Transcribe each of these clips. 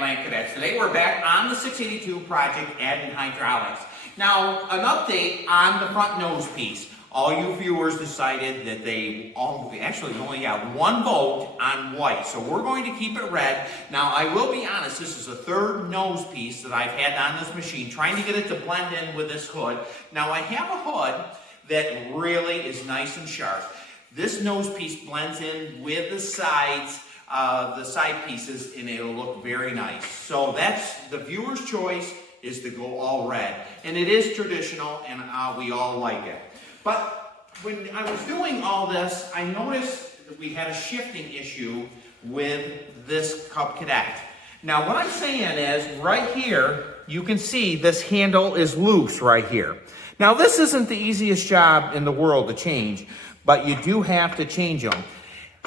Mackland Cadets. Today we're back on the 682 project adding hydraulics. Now, an update on the front nose piece. All you viewers decided that they actually only got one vote on white, so we're going to keep it red. Now, I will be honest, this is the third nose piece that I've had on this machine, trying to get it to blend in with this hood. Now, I have a hood that really is nice and sharp. This nose piece blends in with the sides, the side pieces, and it'll look very nice. So that's the viewer's choice, is to go all red. And it is traditional, and we all like it. But when I was doing all this, I noticed that we had a shifting issue with this Cub Cadet. Now what I'm saying is, right here, you can see this handle is loose right here. Now this isn't the easiest job in the world to change, but you do have to change them.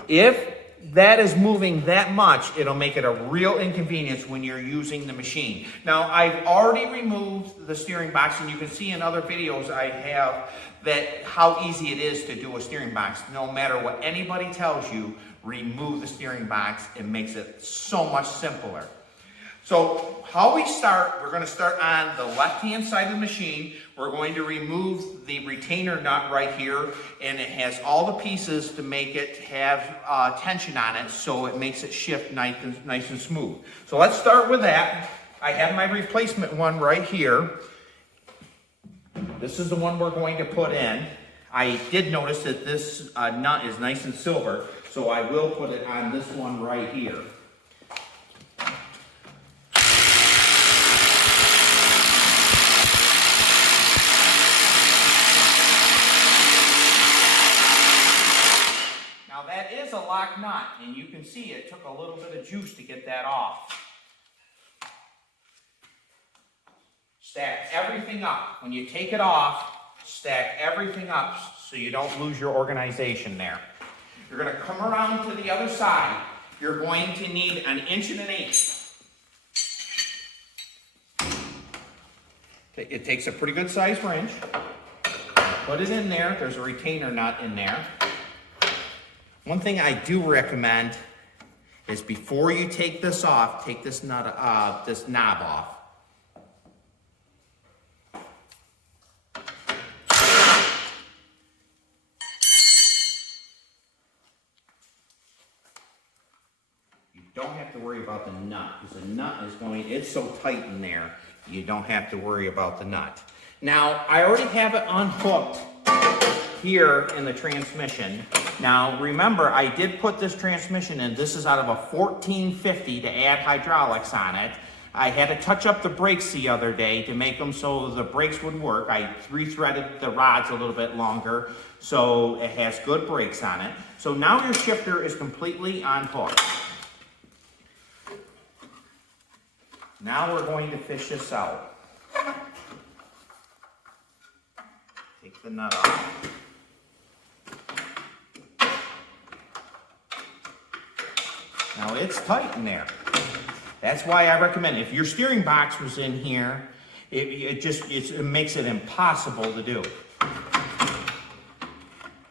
If that is moving that much, it'll make it a real inconvenience when you're using the machine. Now, I've already removed the steering box, and you can see in other videos I have that how easy it is to do a steering box. No matter what anybody tells you, remove the steering box. It makes it so much simpler. So how we start, we're going to start on the left-hand side of the machine. We're going to remove the retainer nut right here, and it has all the pieces to make it have tension on it, so it makes it shift nice and smooth. So let's start with that. I have my replacement one right here. This is the one we're going to put in. I did notice that this nut is nice and silver, so I will put it on this one right here. A lock nut, and you can see it took a little bit of juice to get that off. Stack everything up. When you take it off, stack everything up so you don't lose your organization there. You're going to come around to the other side. You're going to need 1 1/8 inch. It takes a pretty good sized wrench. Put it in there. There's a retainer nut in there. One thing I do recommend is before you take this off, take this knob off. You don't have to worry about the nut, because the nut is it's so tight in there, you don't have to worry about the nut. Now, I already have it unhooked here in the transmission. Now remember, I did put this transmission in. This is out of a 1450 to add hydraulics on it. I had to touch up the brakes the other day to make them so the brakes would work. I rethreaded the rods a little bit longer so it has good brakes on it. So now your shifter is completely unhooked. Now we're going to fish this out. Take the nut off. Now it's tight in there. That's why I recommend, if your steering box was in here, it makes it impossible to do.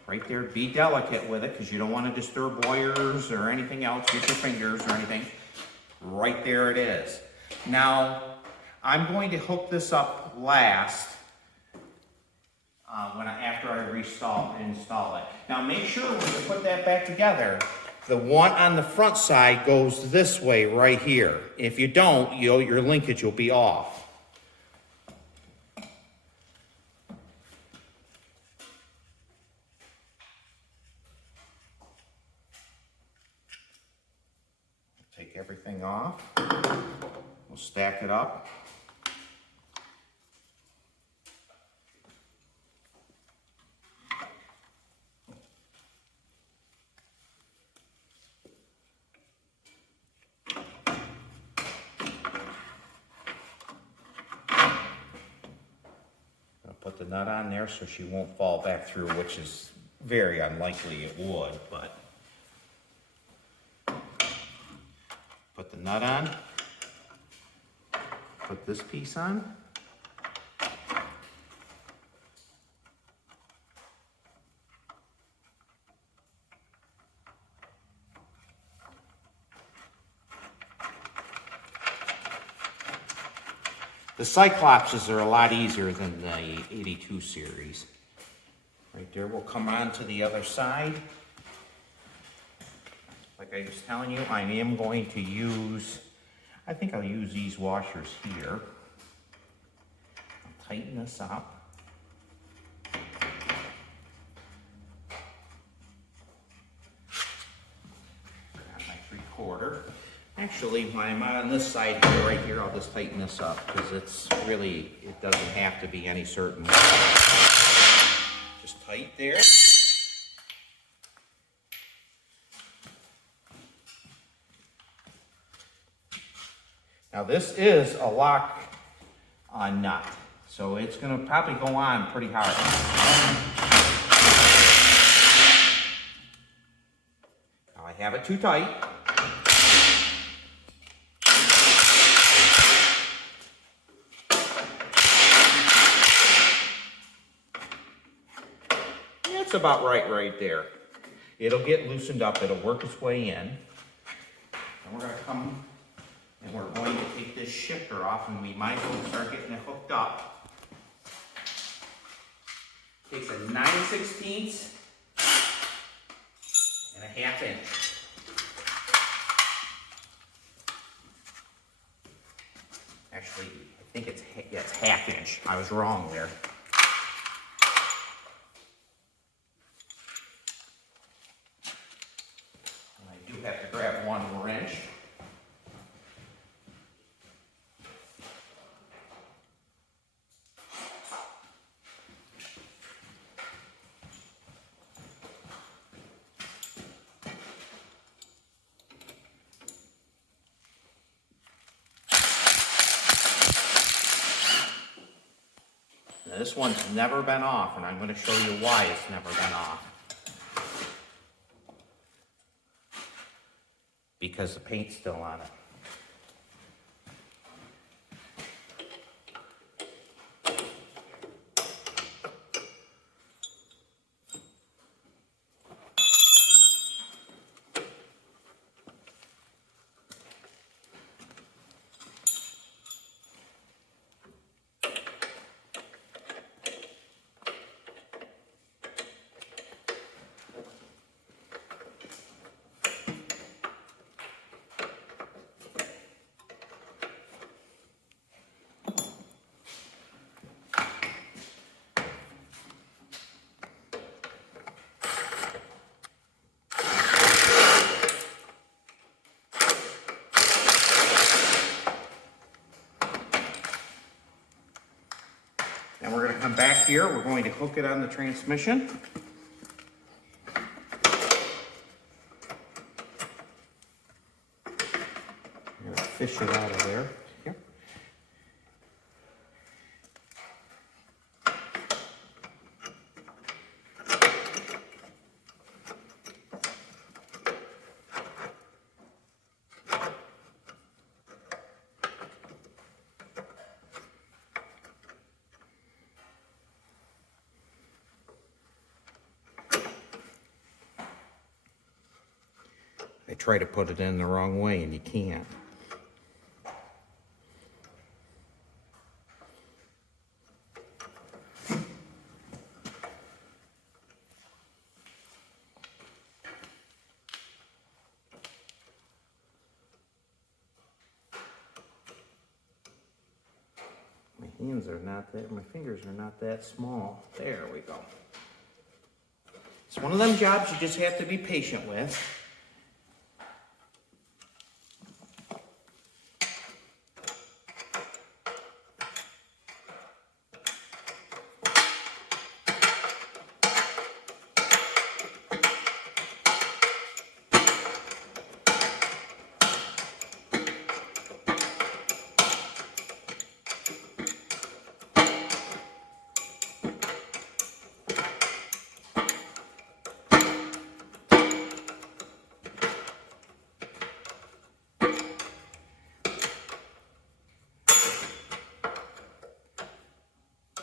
Right there, be delicate with it, because you don't want to disturb wires or anything else with your fingers or anything. Right there it is. Now, I'm going to hook this up last after I install it. Now make sure when you put that back together, the one on the front side goes this way right here. If you don't, your linkage will be off. Take everything off. We'll stack it up. Put the nut on there so she won't fall back through, which is very unlikely it would, but put the nut on, put this piece on, The Cyclopses are a lot easier than the 82 series. Right there, we'll come on to the other side. Like I was telling you, I am going to use, I think I'll use these washers here. I'll tighten this up. Got my 3/4. Actually, when I'm on this side here, right here, I'll just tighten this up because it's really, it doesn't have to be any certain. Just tight there. Now this is a lock nut, so it's going to probably go on pretty hard. Now I have it too tight. That's about right there. It'll get loosened up, it'll work its way in. And we're going to come and we're going to take this shifter off, and we might as well start getting it hooked up. Takes a 9/16 and a 1/2 inch. Actually, I think it's 1/2 inch. I was wrong there. And I do have to grab 1 wrench. This one's never been off, and I'm going to show you why it's never been off. Because the paint's still on it. And we're going to come back here. We're going to hook it on the transmission. I'm going to fish it out of there. Here. I try to put it in the wrong way and you can't. My fingers are not that small. There we go. It's one of them jobs you just have to be patient with.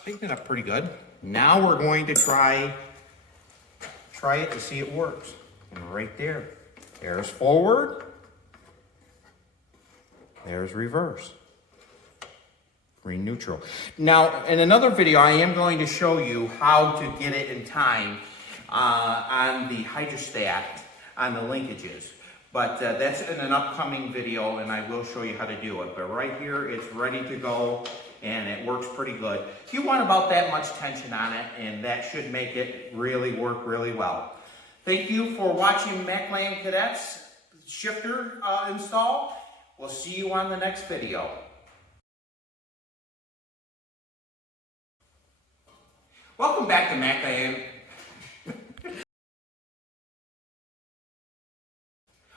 Picking it up pretty good. Now we're going to try it to see it works. And right there, there's forward, there's reverse. green neutral. Now, in another video, I am going to show you how to get it in time on the hydrostat, on the linkages. But that's in an upcoming video, and I will show you how to do it. But right here, it's ready to go, and it works pretty good. You want about that much tension on it, and that should make it really work really well. Thank you for watching Mackland Cadets shifter install. We'll see you on the next video. Welcome back to Mackland.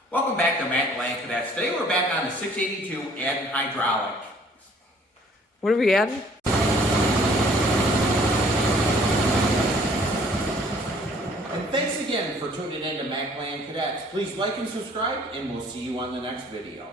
Welcome back to Mackland Cadets. Today we're back on the 682 adding hydraulic. What are we adding? And thanks again for tuning in to Mackland Cadets. Please like and subscribe, and we'll see you on the next video.